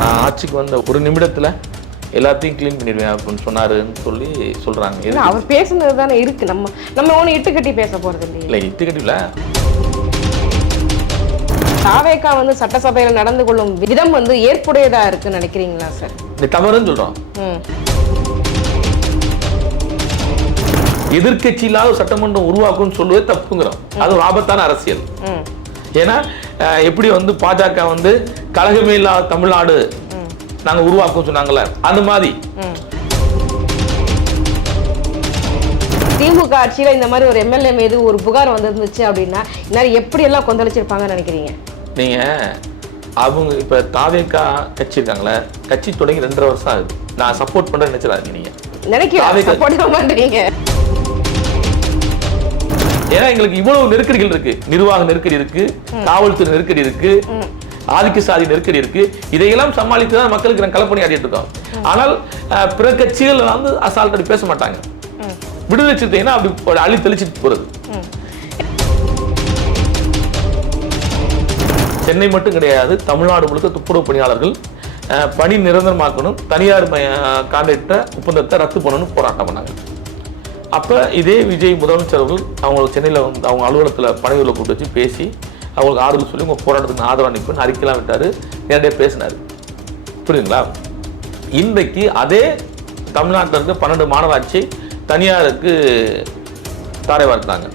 நான் ஆட்சிக்கு வந்த ஒரு நிமிடத்தில் எல்லாத்தையும் க்ளீன் பண்ணிடுவேன் அப்படின்னு சொன்னாருன்னு சொல்கிறாங்க. அவர் பேசுனது தானே இருக்கு. நம்ம ஒன்றும் இட்டுக்கட்டி பேச போகிறது இல்லையா? இல்லை, இட்டுக்கட்டில தாவேகா வந்து சட்டசபையில் நடந்து கொள்ளும் விதம் வந்து ஏற்புடையதா இருக்குன்னு நினைக்கிறீங்களா சார்? இந்த தவறுன்னு சொல்கிறோம். எதிர்கட்சி இல்லாத சட்டமன்றம் உருவாக்கும்னு சொல்லுவது தப்புங்கிறோம். அது ஒரு ஆபத்தான அரசியல். ஏன்னா எப்படி வந்து பாஜக வந்து கழகமே இல்லாத தமிழ்நாடு நாங்க உருவாக்கும் சொன்னாங்கல்ல, அந்த மாதிரி திமுக ஆட்சியில இந்த மாதிரி ஒரு எம்எல்ஏ மீது ஒரு புகார் வந்திருந்துச்சு அப்படின்னா இந்நேரம் எப்படி எல்லாம் கொந்தளிச்சிருப்பாங்கன்னு நினைக்கிறீங்க நீங்க? அவங்க இப்ப தாவேகா கட்சி இருக்காங்களே, கட்சி தொடங்கி 2.5 வருஷம் ஆகுது. நான் சப்போர்ட் பண்றேன்னு நினைச்சிடாதீங்க. நீங்க நினைக்கிறீங்க ஏன்னா எங்களுக்கு இவ்வளவு நெருக்கடிகள் இருக்கு. நிர்வாக நெருக்கடி இருக்கு, காவல்துறை நெருக்கடி இருக்கு, ஆதிக்க சாதி நெருக்கடி இருக்கு. இதையெல்லாம் சமாளித்து தான் மக்களுக்கு நாங்கள் களப்பணி ஆடிட்டு இருக்கோம். ஆனால் பிற கட்சிகள் வந்து அசால்ட் அப்படி பேச மாட்டாங்க. விடுதலை சிறுத்தைனா அப்படி அள்ளி தெளிச்சுட்டு போறது. சென்னை மட்டும் கிடையாது, தமிழ்நாடு முழுக்க துப்புரவு பணியாளர்கள் பணி நிரந்தரமாக்கணும், தனியார் கான்ட்ராக்ட ஒப்பந்தத்தை ரத்து பண்ணணும்னு போராட்டம் பண்ணாங்க. அப்போ இதே விஜய் முதலமைச்சர் அவர்கள் அவங்க சென்னையில் வந்து அவங்க அலுவலகத்தில் பணிகளை கூட்டு வச்சு பேசி அவங்களுக்கு ஆறுதல் சொல்லி உங்கள் போராட்டத்துக்கு ஆதரவு அனுப்பின்னு அறிக்கைலாம் விட்டார், நேரடியாக பேசினார். புரியுதுங்களா? இன்றைக்கு அதே தமிழ்நாட்டில் இருக்க 12 மாநகராட்சி தனியாருக்கு தாரை வார்த்தாங்க.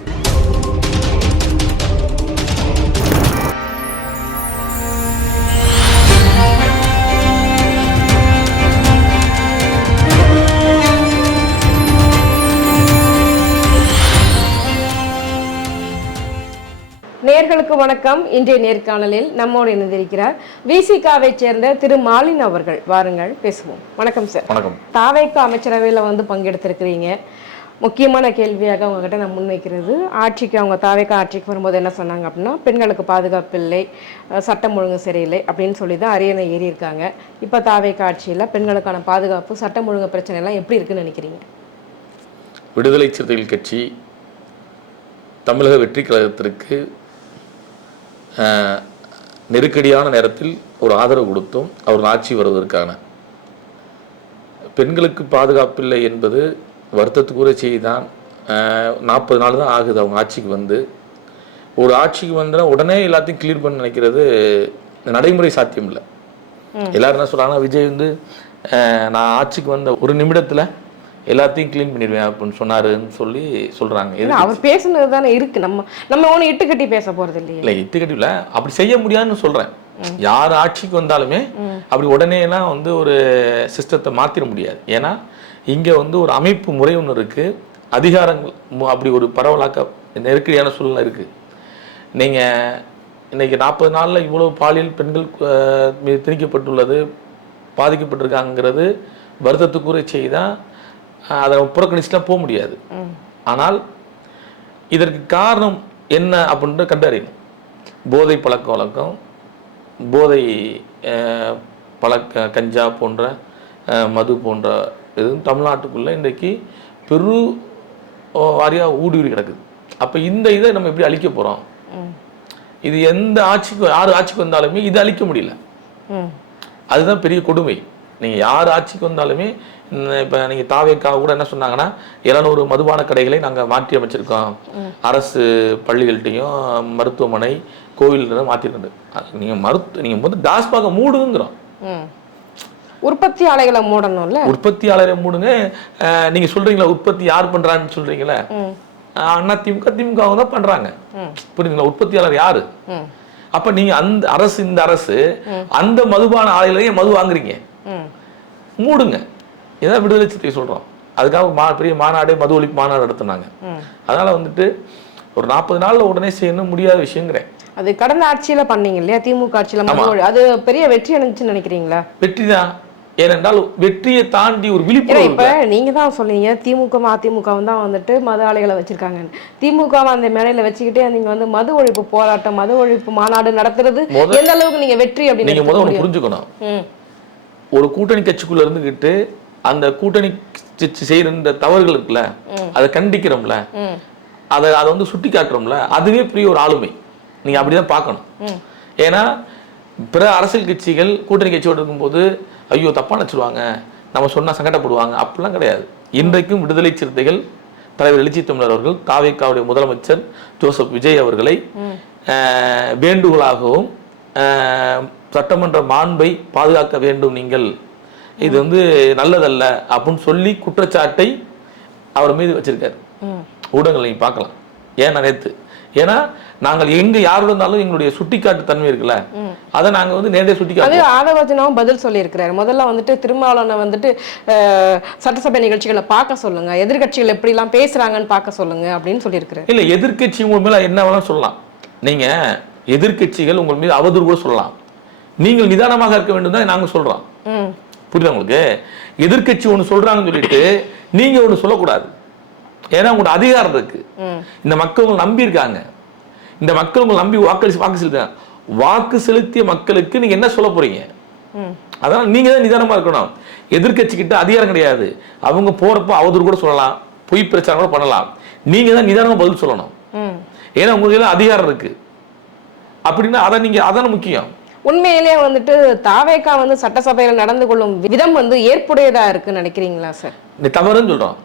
நேயர்களுக்கு வணக்கம். இன்றைய நேர்காணலில் நம்மோடு இணைந்திருக்கிறார் விசிகாவை சேர்ந்த திரு மாலின் அவர்கள். வாருங்கள் பேசுவோம். வணக்கம் சார். வணக்கம். தாவேகா அமைச்சரவையில் வந்து பங்கெடுத்திருக்கிறீங்க. முக்கியமான கேள்வியாக உங்ககிட்ட நான் முன்வைக்கிறது, அவங்க தாவேகா ஆட்சிக்கு வரும்போது என்ன சொன்னாங்க அப்படின்னா, பெண்களுக்கு பாதுகாப்பு இல்லை, சட்டம் ஒழுங்கு சரியில்லை அப்படின்னு சொல்லி தான் அரியணை ஏறி இருக்காங்க. இப்போ தாவேகா ஆட்சியில் பெண்களுக்கான பாதுகாப்பு, சட்டம் ஒழுங்கு பிரச்சனை எல்லாம் எப்படி இருக்குன்னு நினைக்கிறீங்க? விடுதலை சிறுத்தைகள் கட்சி தமிழக வெற்றி கழகத்திற்கு நெருக்கடியான நேரத்தில் ஒரு ஆதரவு கொடுத்தோம். அவர் ஆட்சி வருவதற்கான. பெண்களுக்கு பாதுகாப்பில்லை என்பது வருத்தத்துக்குரிய செய்தி தான். 40 நாள் தான் ஆகுது அவங்க ஆட்சிக்கு வந்து. ஒரு ஆட்சிக்கு வந்தால் உடனே எல்லாத்தையும் கிளியர் பண்ண நினைக்கிறது நடைமுறை சாத்தியம் இல்லை. எல்லாரும் என்ன சொல்கிறாங்கன்னா, விஜய் வந்து நான் ஆட்சிக்கு வந்த ஒரு நிமிடத்தில் எல்லாத்தையும் க்ளீன் பண்ணிடுவேன் அப்படின்னு சொன்னாருன்னு சொல்கிறாங்க. அவர் பேசுனது தானே இருக்கு. நம்ம ஒன்றும் இட்டுக்கட்டி பேச போகிறது இல்லையா? இல்லை, இட்டுக்கட்டில அப்படி செய்ய முடியாதுன்னு சொல்கிறேன். யார் ஆட்சிக்கு வந்தாலுமே அப்படி உடனேலாம் வந்து ஒரு சிஸ்டத்தை மாற்றிட முடியாது. ஏன்னா இங்கே வந்து ஒரு அமைப்பு முறை ஒன்று இருக்குது, அதிகாரங்கள் அப்படி ஒரு பரவலாக்க நெருக்கடியான சூழ்நிலை இருக்குது. நீங்கள் இன்றைக்கி 40 நாளில் இவ்வளோ பாலியல் பெண்கள் மீது திணிக்கப்பட்டுள்ளது, பாதிக்கப்பட்டிருக்காங்கிறது வருத்தத்துக்குரிய செய்தி தான். அதை புறக்கணிச்சுலாம் போக முடியாது. ஆனால் இதற்கு காரணம் என்ன அப்படின்ட்டு கண்டறியணும். போதை பழக்க வழக்கம், போதை கஞ்சா போன்ற மது போன்ற இது தமிழ்நாட்டுக்குள்ளே இன்றைக்கு பெரு வாரியாக ஊடுருவி கிடக்குது. அப்போ இந்த இதை நம்ம எப்படி அழிக்க போகிறோம்? இது எந்த ஆட்சிக்கு யார் ஆட்சிக்கு வந்தாலுமே இது அழிக்க முடியல. அதுதான் பெரிய கொடுமை. நீங்கள் யார் ஆட்சிக்கு வந்தாலுமே இப்போ நீங்கள் தாவேகா கூட என்ன சொன்னாங்கன்னா, 700 மதுபான கடைகளை நாங்கள் மாற்றி அமைச்சிருக்கோம், அரசு பள்ளிகள்கிட்டையும் மருத்துவமனை கோவில் மாற்றிருக்கோம். நீங்கள் வந்து டாஸ்மாக மூடுங்கிறோம். உற்பத்தி ஆலைகளை மூடணும்ல. உற்பத்தி ஆலைகளை மூடுங்க. நீங்கள் சொல்கிறீங்களா உற்பத்தி யார் பண்ணுறான்னு சொல்கிறீங்களா? திமுக தான் பண்ணுறாங்க. புரியுதுங்களா? உற்பத்தியாளர் யாரு? அப்போ நீங்கள் இந்த அரசு அந்த மதுபான ஆலைகளையும் மது வாங்குறீங்க, மூடுங்க. இதான் விடுதலை சிறுத்தை சொல்கிறோம். அதுக்காக பெரிய மாநாடே மது ஒழிப்பு மாநாடு நடத்தினாங்க. அதனால் வந்துட்டு ஒரு 40 நாளில் உடனே செய்யணும் முடியாத விஷயங்கிறேன். அது கடந்த ஆட்சியில் பண்ணீங்க இல்லையா? திமுக ஆட்சியில் அது பெரிய வெற்றி அடைஞ்சுன்னு நினைக்கிறீங்களா? வெற்றி தான். ஏனென்றால் வெற்றியை தாண்டி ஒரு விழிப்புணர்வு. இப்போ நீங்கள் தான் சொன்னீங்க திமுக அதிமுகவும் தான் வந்துட்டு மது ஆலைகளை வச்சிருக்காங்க. திமுக அந்த மேடையில் வச்சுக்கிட்டே நீங்கள் வந்து மது ஒழிப்பு போராட்டம், மது ஒழிப்பு மாநாடு நடத்துறது எந்த அளவுக்கு நீங்கள் வெற்றி அப்படின்னு நீங்கள் முதல்ல புரிஞ்சுக்கணும். ஒரு கூட்டணி கட்சிக்குள்ள இருந்துகிட்டு அந்த கூட்டணி செய்யற தவறுகள் இருக்குல்ல, அதை கண்டிக்கிறோம்ல, அதை வந்து சுட்டி காட்டுறோம்ல, அதுவே பெரிய ஒரு ஆளுமை. நீங்க அப்படிதான் பார்க்கணும். ஏன்னா பிற அரசியல் கட்சிகள் கூட்டணி கட்சியோடு இருக்கும்போது ஐயோ தப்பா நினச்சிடுவாங்க, நம்ம சொன்னால் சங்கடப்படுவாங்க, அப்படிலாம் கிடையாது. இன்றைக்கும் விடுதலை சிறுத்தைகள் தலைவர் எழுச்சி தமிழர் அவர்கள் தாவேக்காவுடைய முதலமைச்சர் ஜோசப் விஜய் அவர்களை வேண்டுகோளாகவும் சட்டமன்ற மாண்பை பாதுகாக்க வேண்டும் நீங்கள், இது வந்து நல்லதல்ல அப்படின்னு சொல்லி குற்றச்சாட்டை அவர் மீது வச்சிருக்காரு. ஊடகங்கள் நீங்க பார்க்கலாம். ஏன் நேற்று, ஏன்னா நாங்கள் எங்க யாரோட இருந்தாலும் எங்களுடைய சுட்டிக்காட்டு தன்மை இருக்குல்ல, அதை நாங்க வந்து நேரடியாக சுட்டிக்காட்டு. ஆதவர்ஜனாவும் பதில் சொல்லியிருக்கிறாரு. முதல்ல வந்துட்டு திருமாவளவனை வந்துட்டு சட்டசபை நிகழ்ச்சிகளை பார்க்க சொல்லுங்க, எதிர்கட்சிகள் எப்படி எல்லாம் பேசுறாங்கன்னு பார்க்க சொல்லுங்க அப்படின்னு சொல்லியிருக்கிறாரு. இல்ல, எதிர்கட்சி உங்க மேல என்ன வேணாலும் சொல்லலாம். நீங்க எதிர்கட்சிகள் உங்கள் மீது அவதூறு கூட சொல்லலாம், நீங்கள் நிதானமாக இருக்க வேண்டும் தான் நாங்க சொல்றோம். புரியுதா உங்களுக்கு? எதிர்கட்சி ஒண்ணு சொல்றாங்கன்னு சொல்லிட்டு நீங்க ஒண்ணு சொல்லக்கூடாது. ஏன்னா உங்களோட அதிகாரம் இருக்கு. இந்த மக்கள் உங்களை நம்பி இருக்காங்க. இந்த மக்கள் உங்களை நம்பி வாக்கு செலுத்திய மக்களுக்கு நீங்க என்ன சொல்ல போறீங்க? அதனால நீங்க தான் நிதானமா இருக்கணும். எதிர்கட்சி கிட்ட அதிகாரம் கிடையாது. அவங்க போறப்ப அவதூறு கூட சொல்லலாம், பொய் பிரச்சாரம் கூட பண்ணலாம். நீங்க தான் நிதானமா பதில் சொல்லணும். ஏன்னா உங்களுக்கு அதிகாரம் இருக்கு. அப்படின்னா அதான முக்கியம். உண்மையிலேயே வந்துட்டு தாவேக்கா வந்து சட்டசபையில் நடந்து கொள்ளும் விதம் வந்து ஏற்புடையதா இருக்குன்னு நினைக்கிறீங்களா சார்? இந்த தவறுன்னு சொல்றோம்.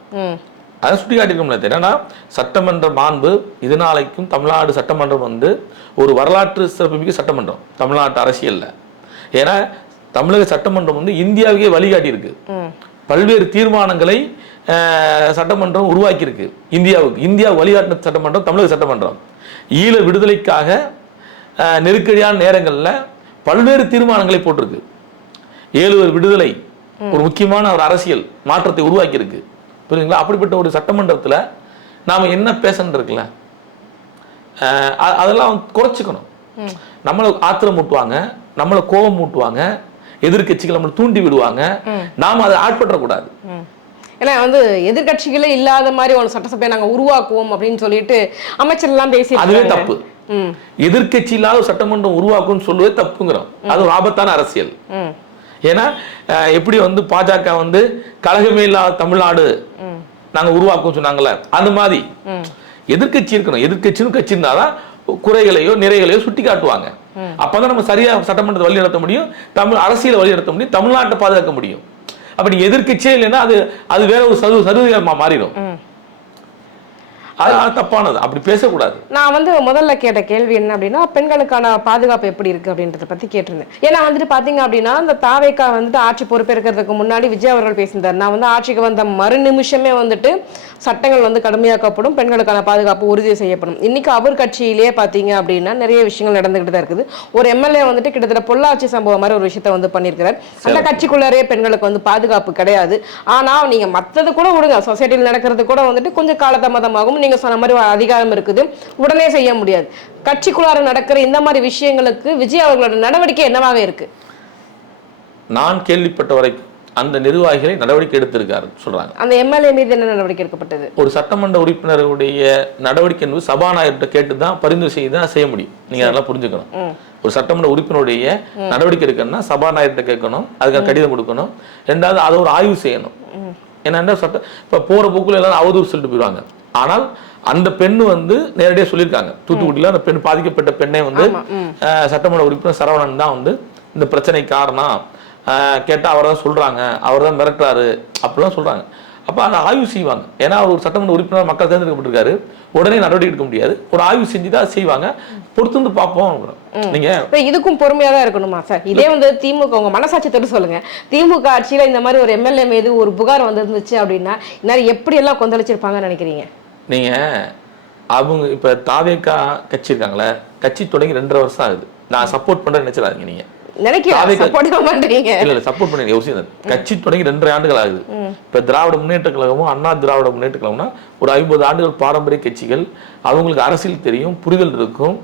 அதை சுட்டி காட்டியிருக்கோம்ல. என்னன்னா சட்டமன்ற மாண்பு இது நாளைக்கும் தமிழ்நாடு சட்டமன்றம் வந்து ஒரு வரலாற்று சிறப்புமிக்க சட்டமன்றம் தமிழ்நாட்டு அரசியல்ல. ஏன்னா தமிழக சட்டமன்றம் வந்து இந்தியாவுக்கே வழிகாட்டி இருக்கு. பல்வேறு தீர்மானங்களை சட்டமன்றம் உருவாக்கி இருக்கு. இந்தியா வழிகாட்டின சட்டமன்றம் தமிழக சட்டமன்றம். ஈழ விடுதலைக்காக நெருக்கடியான நேரங்களில் பல்வேறு தீர்மானங்களை போட்டிருக்கு. 7 விடுதலை ஒரு முக்கியமான ஒரு அரசியல் மாற்றத்தை உருவாக்கி இருக்கு. புரியுதுங்களா? அப்படிப்பட்ட ஒரு சட்டமன்றத்தில் நாம என்ன பேசணும் இருக்குல்ல, அதெல்லாம் குறைச்சிக்கணும். நம்மளை ஆத்திரம் மூட்டுவாங்க, நம்மளை கோபம் மூட்டுவாங்க, எதிர்கட்சிகள் நம்மளை தூண்டி விடுவாங்க. நாம அதை ஆட்பற்றக்கூடாது. ஏன்னா வந்து எதிர்கட்சிகளே இல்லாத மாதிரி ஒரு சட்டசபையை நாங்க உருவாக்குவோம் அப்படின்னு சொல்லிட்டு அமைச்சர் எல்லாம் பேசி, அதுவே தப்பு. எதிர்கட்சி இல்லாத சட்டமன்றம் உருவாக்கும் சொல்லுவே தப்புங்கிறோம். அது ஒரு ஆபத்தான அரசியல். ஏன்னா எப்படி வந்து பாஜக வந்து கழகமே இல்லாத தமிழ்நாடு நாங்க உருவாக்கும் சொன்னாங்கல்ல, அந்த மாதிரி எதிர்கட்சி இருக்கணும். எதிர்கட்சியும் கட்சி இருந்தாதான் குறைகளையோ நிறைகளையோ சுட்டி காட்டுவாங்க. அப்பதான் நம்ம சரியா சட்டமன்றத்தை வழி நடத்த முடியும், தமிழ் அரசியலை வழி நடத்த முடியும், தமிழ்நாட்டை பாதுகாக்க முடியும். அப்படி எதிர்கட்சியே இல்லைன்னா அது வேற ஒரு சதுரமா மாறிடும். தப்பானது, அப்படி பேசக்கூடாது. நான் வந்து முதல்ல கேட்ட கேள்வி என்ன அப்படின்னா, பெண்களுக்கான பாதுகாப்பு எப்படி இருக்கு அப்படின்றத பத்தி கேட்டிருந்தேன். ஏன்னா வந்துட்டு பாத்தீங்க அப்படின்னா, இந்த தாவேக்கா வந்துட்டு ஆட்சி பொறுப்பேற்கிறதுக்கு முன்னாடி விஜய் அவர்கள் பேசியிருந்தார். நான் வந்து ஆட்சிக்கு வந்த மறு நிமிஷமே வந்துட்டு சட்டங்கள் வந்து கடுமையாக்கப்படும், பெண்களுக்கான பாதுகாப்பு உறுதி செய்யப்படும். இன்னைக்கு அவர் கட்சியிலேயே பாத்தீங்க அப்படின்னா நிறைய விஷயங்கள் நடந்துகிட்டு தான் இருக்குது. ஒரு எம்எல்ஏ வந்துட்டு கிட்டத்தட்ட பொள்ளாச்சி சம்பவம் மாதிரி ஒரு விஷயத்த வந்து பண்ணியிருக்கிறார். அந்த கட்சிக்குள்ளாரே பெண்களுக்கு வந்து பாதுகாப்பு கிடையாது. ஆனா நீங்க மத்தது கூட விடுங்க, சொசைட்டியில் நடக்கிறது கூட வந்துட்டு கொஞ்சம் காலதாமதமாகும். நீங்க சொன்ன மாதிரி அதிகாரம் இருக்குது, உடனே செய்ய முடியாது. கட்சிக்குள்ளார நடக்கிற இந்த மாதிரி விஷயங்களுக்கு விஜய் அவர்களோட நடவடிக்கை என்னவாக இருக்கு? நான் கேள்விப்பட்ட வரைக்கும் அந்த நிர்வாகிகளை நடவடிக்கை எடுத்திருக்காரு சொல்றாங்க. அந்த எம்எல்ஏ மீது என்ன நடவடிக்கை எடுக்கப்பட்டது? ஒரு சட்டமன்ற உறுப்பினருடைய நடவடிக்கை என்பது சபாநாயகர்கிட்ட கேட்டுதான் பரிந்துரை செய்து செய்ய முடியும். நீங்க அதெல்லாம் புரிஞ்சுக்கணும். ஒரு சட்டமன்ற உறுப்பினருடைய நடவடிக்கை எடுக்கணும்னா சபாநாயகர்கிட்ட கேட்கணும், அதுக்காக கடிதம் கொடுக்கணும். ரெண்டாவது அதை ஒரு ஆய்வு செய்யணும். ஏன்னா சட்டம் இப்ப போற போக்குல எல்லாரும் அவதூறு சொல்லிட்டு போயிடுவாங்க. ஆனால் அந்த பெண்ணு வந்து நேரடியாக சொல்லியிருக்காங்க. தூத்துக்குடியில் அந்த பெண் பாதிக்கப்பட்ட பெண்ணை வந்து சட்டமன்ற உறுப்பினர் சரவணன் தான் வந்து இந்த பிரச்சனை காரணம் கேட்டால் அவர் தான் சொல்றாங்க, அவர் தான் மிரட்டுறாரு அப்படிலாம் சொல்றாங்க. அப்போ அதை ஆய்வு செய்வாங்க. ஏன்னா அவர் ஒரு சட்டமன்ற உறுப்பினர் மக்கள் தேர்ந்தெடுக்கப்பட்டிருக்காரு, உடனே நடவடிக்கை எடுக்க முடியாது. ஒரு ஆய்வு செஞ்சு தான் செய்வாங்க. பொறுத்து வந்து பார்ப்போம். நீங்க இதுக்கும் பொறுமையா தான் இருக்கணுமா சார்? இதே வந்து திமுக உங்க மனசாட்சி தொட்டு சொல்லுங்க, திமுக ஆட்சியில இந்த மாதிரி ஒரு எம்எல்ஏ மீது ஒரு புகார் வந்துருந்துச்சு அப்படின்னா இன்னும் எப்படி எல்லாம் கொந்தளிச்சிருப்பாங்கன்னு நினைக்கிறீங்க நீங்க? அவங்க இப்ப தாவேக்கா கட்சி இருக்காங்களே, கட்சி தொடங்கி 2.5 வருஷம் ஆகுது. நான் சப்போர்ட் பண்றேன்னு நினைச்சிடாதீங்க. நீங்க சப்போர்ட் பண்ணி கட்சி தொடங்கி 2.5 ஆண்டுகள் ஆகுது. இப்ப திராவிட முன்னேற்ற கழகமும் அண்ணா திராவிட முன்னேற்ற கழகம்னா ஒரு 50 ஆண்டுகள் பாரம்பரிய கட்சிகள். அவங்களுக்கு அரசியல் தெரியும், புரிதல் இருக்கும்,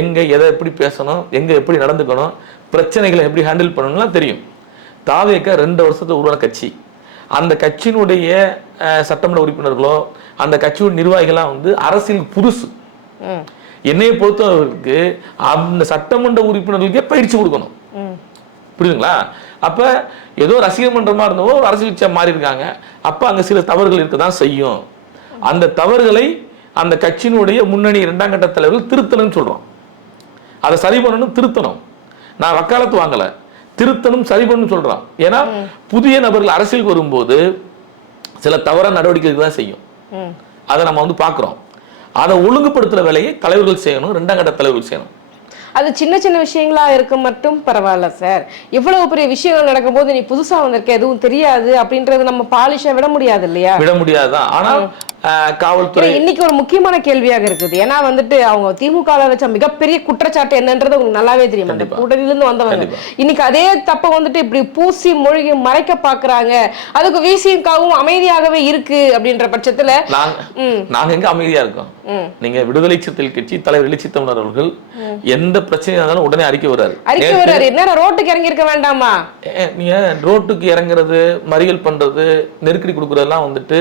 எங்க எதை எப்படி பேசணும், எங்க எப்படி நடந்துக்கணும், பிரச்சனைகளை எப்படி ஹேண்டில் பண்ணணும்லாம் தெரியும். தாவேக்கா 2 வருஷத்துல உருவான கட்சி. அந்த கட்சியினுடைய சட்டமன்ற உறுப்பினர்களோ அந்த கட்சியோட நிர்வாகிகளாம் வந்து அரசியல் புதுசு. என்னைய பொறுத்தவர்களுக்கு அந்த சட்டமன்ற உறுப்பினர்களுக்கே பயிற்சி கொடுக்கணும். புரியுதுங்களா? அப்ப ஏதோ ரசிகர் மன்றமா இருந்தவோ ஒரு அரசியல் கட்சியா மாறி இருக்காங்க. அப்ப அங்க சில தவறுகள் இருக்கதான் செய்யும். அந்த தவறுகளை அந்த கட்சியினுடைய முன்னணி 2ஆம் கட்ட தலைவர்கள் திருத்தணும்னு சொல்றோம். அதை சரி பண்ணணும், திருத்தணும். நான் வக்காலத்து வாங்கல, திருத்தணும் சரி பண்ணணும் சொல்றான். ஏன்னா புதிய நபர்கள் அரசியலுக்கு வரும்போது சில தவறான நடவடிக்கைகள் தான் செய்யும். அதை நம்ம வந்து பாக்குறோம். அதை ஒழுங்குபடுத்துற வேலையை தலைவர்கள் செய்யணும், 2ஆம் கட்ட தலைவர்கள் செய்யணும். அது சின்ன சின்ன விஷயங்களா இருக்க மட்டும் பரவாயில்ல சார். இவ்வளவு பெரிய விஷயங்கள் நடக்கும்போது நீ புதுசா வந்திருக்க எதுவும் தெரியாது அப்படின்றது நம்ம பாலிஷா விட முடியாது இல்லையா? விட முடியாதுதான். ஆனா காவல்துறை இன்னைக்கு ஒரு முக்கியமான கேள்வியாக இருக்குது. ஏன்னா வந்துட்டு அவங்க திமுகவில் வச்ச மிகப்பெரிய குற்றச்சாட்டு என்னன்றது உங்களுக்கு நல்லாவே தெரியும். அந்த கூட்டணியிலிருந்து வந்தவங்க இன்னைக்கு அதே தப்ப வந்துட்டு இப்படி பூசி மொழிகி மறைக்க பாக்குறாங்க. அதுக்கு விசிகாவும் அமைதியாகவே இருக்கு அப்படின்ற பட்சத்துல நாங்க எங்க அமைதியா இருக்கோம்? நீங்க விடுதலை சிறுத்தைகள் கட்சி தலைவர் எழுச்சி தமிழர் அவர்கள் எந்த பிரச்சனையா இருந்தாலும் உடனே அறிக்கை வர்றாரு. என்ன ரோட்டுக்கு இறங்கி இருக்க வேண்டாமா? நீங்க ரோட்டுக்கு இறங்குறது, மறியல் பண்றது, நெருக்கடி கொடுக்கறதெல்லாம் வந்துட்டு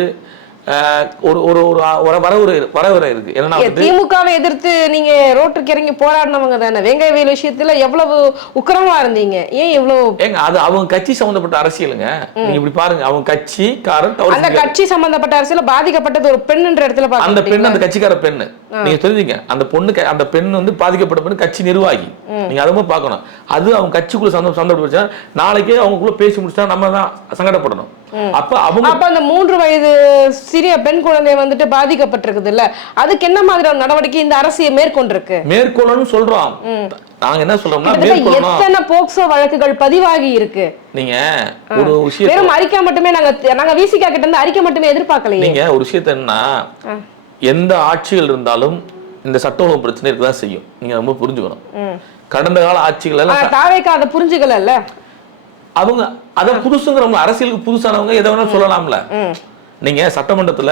வரவுரை இருக்கு. திமுகவை எதிர்த்து நீங்க ரோட்டுக்கு இறங்கி போராடினவங்க தானே. வெங்காயவேல் விஷயத்துல எவ்வளவு உக்கிரமா இருந்தீங்க, ஏன் இவ்வளவு? ஏங்க அது அவங்க கட்சி சம்பந்தப்பட்ட அரசியலுங்க. நீங்க இப்படி பாருங்க, அவங்க கட்சிக்காரன் அந்த கட்சி சம்பந்தப்பட்ட அரசியல் பாதிக்கப்பட்டது ஒரு பெண்ணுன்ற இடத்துல பாருங்க. அந்த பெண் அந்த கட்சிக்கார பெண்ணு, நீங்க தெரிஞ்சுங்க. அந்த பொண்ணு, அந்த பெண் வந்து பாதிக்கப்பட்ட பெண் கட்சி நிர்வாகி. நீங்க அதுவும் பார்க்கணும். அது அவங்க கட்சிக்குள்ள சந்தோஷப்பட்டு நாளைக்கே அவங்களுக்குள்ள பேசி முடிச்சா நம்ம தான் சங்கடப்படணும். அப்ப அந்த 3 வயது சிறிய பெண் குழந்தை வந்துட்டு பாதிக்கப்பட்டிருக்குது இல்ல, அதுக்கு என்ன மாதிரியான நடவடிக்கை இந்த அரசு மேற்கொண்டிருக்கு? மேற்கொள்ளணும் சொல்றோம். நாங்க என்ன சொல்றோம்னா, எத்தனை போக்சோ வழக்குகள் பதிவாகி இருக்கு. நீங்க ஒரு விஷயம் வெறும் அறிக்கை மட்டுமே நாங்க விசிகா கிட்ட இருந்து அறிக்கை மட்டுமே எதிர்பார்க்கலையே. நீங்க ஒரு விஷயத்த என்ன, எந்த ஆட்சிகள் இருந்தாலும் இந்த சட்ட ஒழுங்கு பிரச்சனை இருக்கதான் செய்யும். நீங்க ரொம்ப புரிஞ்சுக்கணும். கடந்த கால ஆட்சிகள் எல்லாம் தாவேக்கா அதை புரிஞ்சுக்கல. அவங்க அத புதுசுங்கிறவங்க, அரசியலுக்கு புதுசானவங்க எதை வேணா சொல்லலாம்ல. நீங்க சட்டமன்றத்துல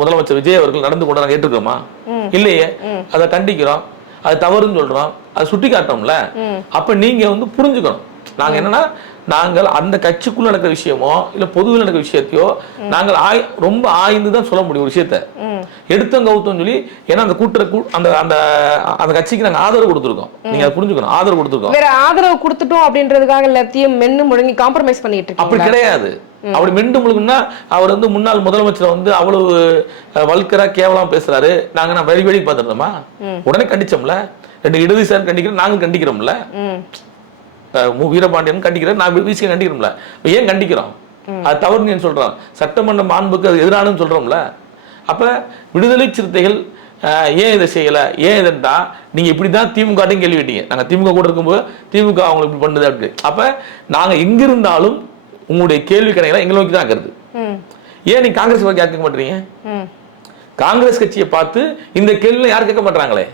முதலமைச்சர் விஜய் அவர்கள் நடந்து கொண்டு நாங்க ஏற்றுக்கிறோமா? இல்லையே. அதை கண்டிக்கிறோம், அது தவறுன்னு சொல்றோம், அதை சுட்டி காட்டுறோம்ல. அப்ப நீங்க வந்து புரிஞ்சுக்கணும். நாங்க என்னன்னா, நாங்கள் அந்த கட்சிக்குள்ள நடக்கிற விஷயமோ இல்ல பொதுவில் நடக்கிற விஷயத்தையோ நாங்கள் ரொம்ப ஆய்ந்து தான் சொல்ல முடியும். ஒரு விஷயத்த எடுத்தோம் கவுத்தோம் சொல்லி, ஏன்னா அந்த அந்த அந்த அந்த கட்சிக்கு நாங்க ஆதரவு கொடுத்துருக்கோம். நீங்க அதை புரிஞ்சுக்கணும். ஆதரவு கொடுத்துருக்கோம். வேற ஆதரவு கொடுத்துட்டோம் அப்படின்றதுக்காக எல்லாத்தையும் மென்னு முழங்கி காம்ப்ரமைஸ் பண்ணிட்டு இருக்கோம். அப்படி கிடையாது. அப்படி மெண்டு முழுகுன்னா அவர் வந்து முன்னாள் முதலமைச்சர் வந்து அவ்வளவு வல்கரா கேவலம் பேசுறாரு. நாங்க வழி வழி பார்த்துருந்தோமா? உடனே கண்டிச்சோம்ல. 2 இடதுசாரி கண்டிக்கிறோம், நாங்களும் கண்டிக்கிறோம்ல. வீரபாண்டியன் கண்டிக்கிறோம், நான் விசிக கண்டிக்கிறோம்ல. ஏன் கண்டிக்கிறோம்? அது தவறுன்னு சொல்றோம். சட்டமன்ற மாண்புக்கு அது எதிரானு சொல்றோம்ல. அப்ப விடுதலை சிறுத்தைகள் ஏன் இதை செய்யல, ஏன் இதுண்டா நீங்க இப்படிதான் திமுக கேள்வி கேட்டீங்க. நாங்க திமுக கூட இருக்கும்போது திமுக அவங்களுக்கு இப்படி பண்ணுது அப்படி. அப்ப நாங்க எங்க இருந்தாலும் உங்களுடைய கேள்வி கணைகளை எங்களை நோக்கி தான் இருக்கிறது. ஏன் நீங்க காங்கிரஸ் கேட்க மாட்டீங்க? காங்கிரஸ் கட்சியை பார்த்து இந்த கேள்வி யாரும் கேட்க மாட்டாங்களே,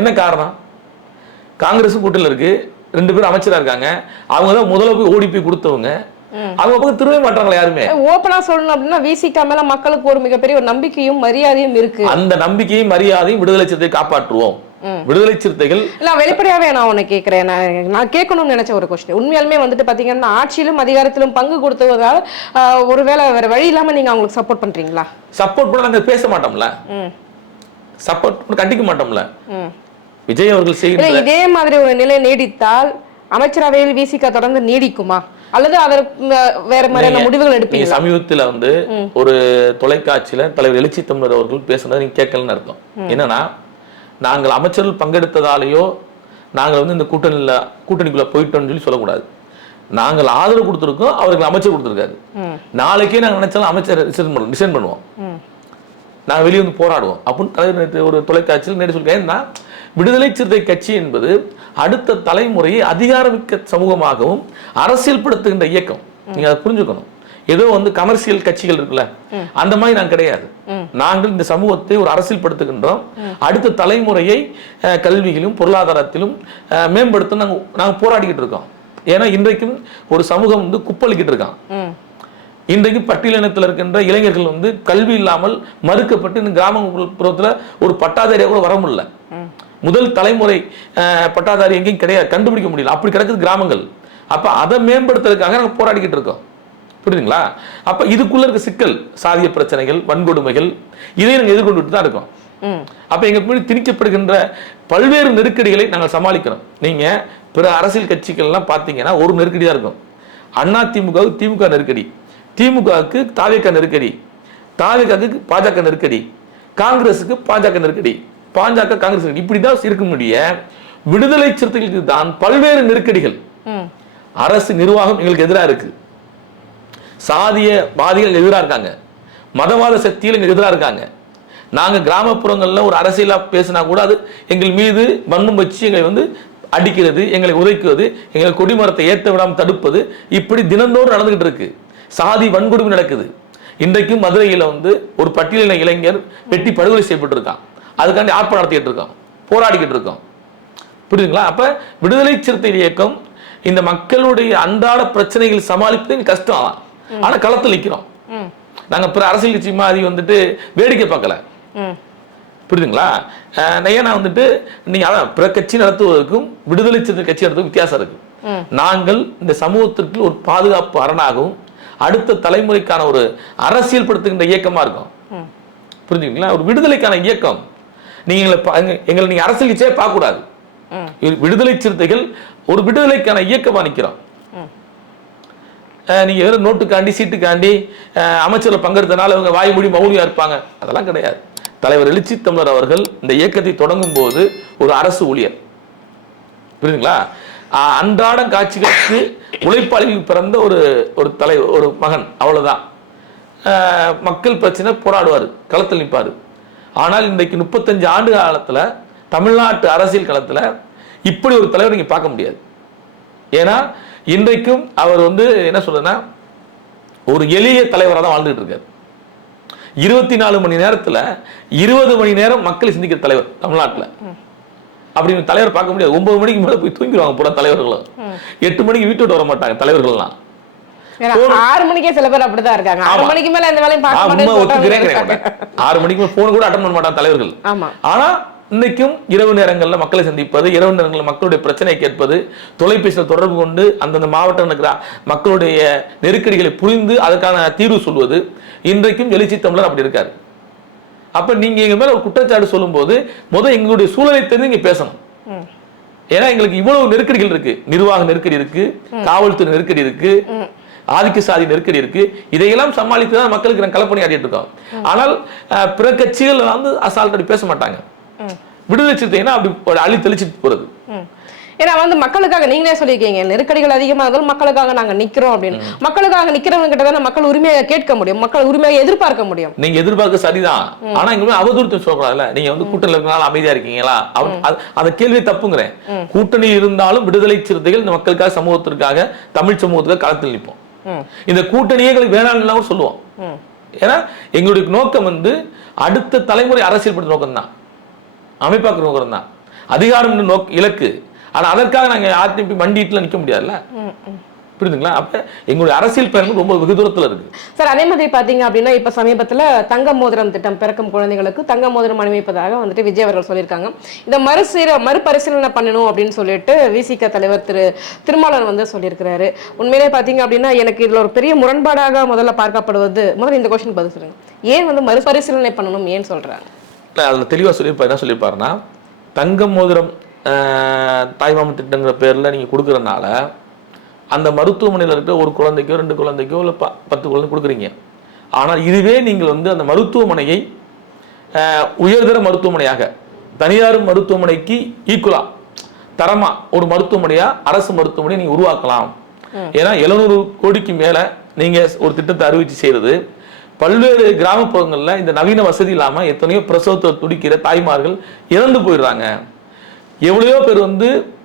என்ன காரணம்? காங்கிரஸ் கூட்டத்தில் இருக்கு, 2 பேரும் அமைச்சரா இருக்காங்க. அவங்க தான் முதல்ல போய் ஓடி போய் கொடுத்தவங்க. அவங்க பக்கம் திரும்ப மாட்டாங்களா யாருமே? ஓப்பனா சொல்லணும் அப்படின்னா விசிகா மேல மக்களுக்கு ஒரு மிகப்பெரிய ஒரு நம்பிக்கையும் மரியாதையும் இருக்கு. அந்த நம்பிக்கையும் மரியாதையும் விடுதலை சிறுத்தை காப்பாற்றுவோம். விடுதலை சிறுத்தைகள் இல்ல வெளிப்படையாவே நான் உன்னை கேட்கிறேன். நான் கேட்கணும்னு நினைச்ச ஒரு கொஸ்டின். உண்மையாலுமே வந்துட்டு பாத்தீங்கன்னா ஆட்சியிலும் அதிகாரத்திலும் பங்கு கொடுத்ததால் ஒருவேளை வேற வழி இல்லாம நீங்க அவங்களுக்கு சப்போர்ட் பண்றீங்களா? சப்போர்ட் பண்ண நாங்க பேச மாட்டோம்ல, சப்போர்ட் கண்டிக்க மாட்டோம்ல. விஜய் அவர்கள் செய்கிற இதே மாதிரி ஒரு நிலை நீடித்தால் அமைச்சரவையில் விசிகா தொடர்ந்து நீடிக்குமா அல்லது அதற்கு வேற மாதிரியான முடிவுகள் எடுப்பீங்க? சமீபத்தில் வந்து ஒரு தொலைக்காட்சியில தலைவர் எழுச்சி தமிழர் அவர்கள் பேசுனது நீங்க கேட்கலன்னு அர்த்தம். என்னன்னா, நாங்கள் அமைச்சர்கள் பங்கெடுத்ததாலேயோ நாங்கள் வந்து இந்த கூட்டணிக்குள்ள போயிட்டோம்னு சொல்லி சொல்லக்கூடாது. நாங்கள் ஆதரவு கொடுத்துருக்கோம், அவருக்கு அமைச்சர் கொடுத்துருக்காரு. நாளைக்கே நாங்கள் நினைச்சாலும் அமைச்சர் டிசைன் பண்ணுவோம், நாங்கள் வெளியே வந்து போராடுவோம் அப்படின்னு தலைவர் ஒரு தொலைக்காட்சியில் நேற்று சொல்லியிருக்கேன். விடுதலை சிறுத்தை கட்சி என்பது அடுத்த தலைமுறையை அதிகாரமிக்க சமூகமாகவும் அரசியல்படுத்துகின்ற இயக்கம். நீங்க அதை புரிஞ்சுக்கணும். ஏதோ வந்து கமர்சியல் கட்சிகள் இருக்குல்ல, அந்த மாதிரி நாங்கள் கிடையாது. நாங்கள் இந்த சமூகத்தை ஒரு அரசியல்படுத்துகின்றோம். அடுத்த தலைமுறையை கல்வியிலும் பொருளாதாரத்திலும் மேம்படுத்த நாங்கள் போராடிக்கிட்டு இருக்கோம். ஏன்னா இன்றைக்கும் ஒரு சமூகம் வந்து குப்பளிக்கிட்டு இருக்கான். இன்றைக்கு பட்டியலினத்தில் இருக்கின்ற இளைஞர்கள் வந்து கல்வி இல்லாமல் மறுக்கப்பட்டு இந்த கிராமப்புறத்துல ஒரு பட்டாதாரியா கூட வர முடியல. முதல் தலைமுறை பட்டாதாரி எங்கேயும் கிடையாது, கண்டுபிடிக்க முடியல. அப்படி கிடக்குது கிராமங்கள். அப்ப அதை மேம்படுத்துறதுக்காக நாங்கள் போராடிக்கிட்டு இருக்கோம். புரியுதுங்களா? அப்ப இதுக்குள்ள இருக்க சிக்கல், சாதிய பிரச்சனைகள், வன்கொடுமைகள், இதை நாங்கள் எதிர்கொண்டுட்டு தான் இருக்கோம். அப்ப எங்க முன்னாடி திணிக்கப்படுகின்ற பல்வேறு நெருக்கடிகளை நாங்கள் சமாளிக்கிறோம். நீங்க பிற அரசியல் கட்சிகள்லாம் பார்த்தீங்கன்னா ஒரு நெருக்கடி தான் இருக்கும். அண்ணா திமுகவுக்கு திமுக நெருக்கடி, திமுகவுக்கு தாவேக நெருக்கடி, தாவேகாவுக்கு பாஜக நெருக்கடி, காங்கிரஸுக்கு பாஜக நெருக்கடி, பாஜக காங்கிரஸ் இப்படிதான் இருக்க முடிய விடுதலை சிறுத்தைகளுக்கு தான் பல்வேறு நெருக்கடிகள். அரசு நிர்வாகம் எங்களுக்கு எதிராக இருக்கு, சாதிய வாதிகள் எதிராக இருக்காங்க, மதவாத சக்திகள் எதிராக இருக்காங்க. நாங்க கிராமப்புறங்கள்ல ஒரு அரசியலா பேசினா கூட அது எங்கள் மீது வன்மம் வச்சு எங்களை அடிக்கிறது, எங்களை உதைக்குவது, எங்களை கொடிமரத்தை ஏற்ற விடாமல் தடுப்பது, இப்படி தினந்தோறும் நடந்துகிட்டு இருக்கு. சாதி வன்கொடுமை நடக்குது. இன்றைக்கும் மதுரையில ஒரு பட்டியலின இளைஞர் வெட்டி படுகொலை செய்யப்பட்டிருக்கான். அதுக்காண்டி ஆர்ப்பாட்டம் நடத்திட்டு இருக்கோம், போராடிக்கிட்டு இருக்கோம். புரியுதுங்களா? அப்ப விடுதலை சிறுத்தை இயக்கம் இந்த மக்களுடைய அன்றாட பிரச்சனைகள் சமாளிப்பது கஷ்டம், ஆனா களத்தில் நிற்கிறோம். நாங்க பிற அரசியல் கட்சி மாதிரி வேடிக்கை பார்க்கல. புரியுதுங்களா? ஏன்னா நீங்க அதான் பிற கட்சி நடத்துவதற்கும் விடுதலை சிறுத்தை கட்சி நடத்துவதற்கும் வித்தியாசம் இருக்கு. நாங்கள் இந்த சமூகத்திற்கு ஒரு பாதுகாப்பு அரணாகவும் அடுத்த தலைமுறைக்கான ஒரு அரசியல் படுத்துகின்ற இயக்கமா இருக்கும். புரிஞ்சுங்களா? ஒரு விடுதலைக்கான இயக்கம். நீங்க எங்களை நீங்க அரசியல் கட்சியே பார்க்க கூடாது. விடுதலை சிறுத்தைகள் ஒரு விடுதலைக்கான இயக்கமா நிக்கிறோம். நீங்க வெறும் நோட்டுக்காண்டி சீட்டுக்காண்டி அமைச்சர்ல பங்கெடுத்தனால அவங்க வாய் மூடி மௌனியா இருப்பாங்க, அதெல்லாம் கிடையாது. தலைவர் எழுச்சி தமிழர் அவர்கள் இந்த இயக்கத்தை தொடங்கும் போது ஒரு அரசு ஊழியர். புரியுதுங்களா? அன்றாட காட்சிகளுக்கு உழைப்பாளிகள் பிறந்த ஒரு தலைவர், ஒரு மகன், அவ்வளவுதான். மக்கள் பிரச்சனை போராடுவார், களத்தில் நிற்பார். ஆனால் இன்றைக்கு 35 ஆண்டு காலத்துல தமிழ்நாட்டு அரசியல் களத்துல இப்படி ஒரு தலைவர் நீங்க பார்க்க முடியாது. ஏன்னா இன்றைக்கும் அவர் என்ன சொல்றதுன்னா ஒரு எளிய தலைவராக தான் வாழ்ந்துட்டு இருக்காரு. 24 மணி நேரத்துல 20 மணி நேரம் மக்களை சிந்திக்கிற தலைவர் தமிழ்நாட்டில். அப்படி தலைவர் பார்க்க முடியாது. 9 மணிக்கு மேல போய் தூங்கிடுவாங்க புற தலைவர்களும். 8 மணிக்கு வீட்டு விட்டு வர மாட்டாங்க தலைவர்கள்லாம். 6 மணிக்கே சில பேர் அப்படிதான் இருக்காங்க. 6 மணிக்கு மேல இந்த வேலையும் பார்க்க மாட்டாங்க. 6 மணிக்கு மேல போன் கூட அட்டன் பண்ண மாட்டாங்க தலைவர்கள். ஆனா இன்னைக்கும் இரவு நேரங்களில் மக்களை சந்திப்பது, இரவு நேரங்களில் மக்களுடைய பிரச்சனையை கேட்பது, தொலைபேசியில் தொடர்பு கொண்டு அந்தந்த மாவட்டம் இருக்கிற மக்களுடைய நெருக்கடிகளை புரிந்து அதற்கான தீர்வு சொல்வது, இன்றைக்கும் எழுச்சி தமிழர் அப்படி இருக்காரு. அப்ப நீங்க எங்க மேல ஒரு குற்றச்சாட்டு சொல்லும் போது எங்களுடைய சூழலை தெரிந்து இங்க பேசணும். ஏன்னா எங்களுக்கு இவ்வளவு நெருக்கடிகள் இருக்கு. நிர்வாக நெருக்கடி இருக்கு, காவல்துறை நெருக்கடி இருக்கு, ஆதிக்க சாதி நெருக்கடி இருக்கு. இதையெல்லாம் சமாளித்து தான் மக்களுக்கு நாங்கள் களப்பணி ஆடிட்டு இருக்கோம். ஆனால் பிற கட்சிகள் அசால்ட் அடி பேச மாட்டாங்க. விடுதலை சிறுத்தைனா அப்படி அள்ளி தெளிச்சுட்டு போறது. ஏன்னா மக்களுக்காக நீங்களே சொல்லியிருக்கீங்க, நெருக்கடிகள் அதிகமாக இருந்தாலும் மக்களுக்காக நாங்க நிக்கிறோம் அப்படின்னு. மக்களுக்காக நிக்கிறவங்க கிட்ட தான் மக்கள் உரிமையை கேட்க முடியும், மக்கள் உரிமையை எதிர்பார்க்க முடியும். நீங்க எதிர்பார்க்க சரிதான், ஆனா இங்க அவதூறு சொல்லக்கூடாதுல்ல. நீங்க கூட்டணியில் இருக்கனால அமைதியா இருக்கீங்களா, அந்த கேள்வி தப்புங்கிறேன். கூட்டணி இருந்தாலும் விடுதலை சிறுத்தைகள் இந்த மக்களுக்காக, சமூகத்திற்காக, தமிழ் சமூகத்துக்காக களத்தில் நிற்போம். இந்த கூட்டணியே எங்களுக்கு வேணாம்னு சொல்லுவோம். ஏன்னா எங்களுடைய நோக்கம் அடுத்த தலைமுறை அரசியல் படுத்த நோக்கம் தான், அமைப்பாக்குற நோக்கம் தான், அதிகாரம் இலக்கு. ஆனா அதற்காக நாங்க யார்கிட்ட மண்டிட்டுல நிக்க முடியாதுல்ல. புரியுதுங்களா? அப்ப எங்களுடைய அரசியல் பயணம் ரொம்ப வெகு தூரத்துல இருக்கு சார். அதே மாதிரி பாத்தீங்க அப்படின்னா இப்ப சமீபத்துல தங்க மோதிரம் திட்டம், பிறக்கும் குழந்தைகளுக்கு தங்க மோதிரம் அணிவிப்பதாக விஜய் அவர்கள் சொல்லியிருக்காங்க. இதை மறுபரிசீலனை பண்ணணும் அப்படின்னு சொல்லிட்டு விசிக தலைவர் திருமாவளவன் சொல்லியிருக்கிறாரு. உண்மையிலே பாத்தீங்க அப்படின்னா எனக்கு இதுல ஒரு பெரிய முரண்பாடாக முதல்ல பார்க்கப்படுவது, முதல்ல இந்த கொஸ்டின் பதில் சொல்லுங்க, ஏன் மறுபரிசீலனை பண்ணணும் ஏன் சொல்றாங்க? அதுல தெளிவா என்ன சொல்லியிருப்பாருன்னா, தங்க மோதிரம் தாய்மாமன் திட்டங்கிற பேர்ல நீங்க கொடுக்கறதுனால அந்த மருத்துவமனையில் இருக்கிற ஒரு குழந்தைக்கோ 2 குழந்தைக்கோ இல்லை 10 குழந்தை கொடுக்குறீங்க. ஆனால் இதுவே நீங்கள் அந்த மருத்துவமனையை உயர்தர மருத்துவமனையாக, தனியார் மருத்துவமனைக்கு ஈக்குவலா தரமா ஒரு மருத்துவமனையா அரசு மருத்துவமனையை நீங்க உருவாக்கலாம். ஏன்னா 700 கோடிக்கு மேல நீங்க ஒரு திட்டத்தை அறிவிச்சு செய்யறது. பல்வேறு கிராமப்புறங்கள்ல இந்த நவீன வசதி இல்லாம எத்தனையோ பிரசவத்தை துடிக்கிற தாய்மார்கள் இறந்து போயிடுறாங்க. எவ்வளவோ பேர்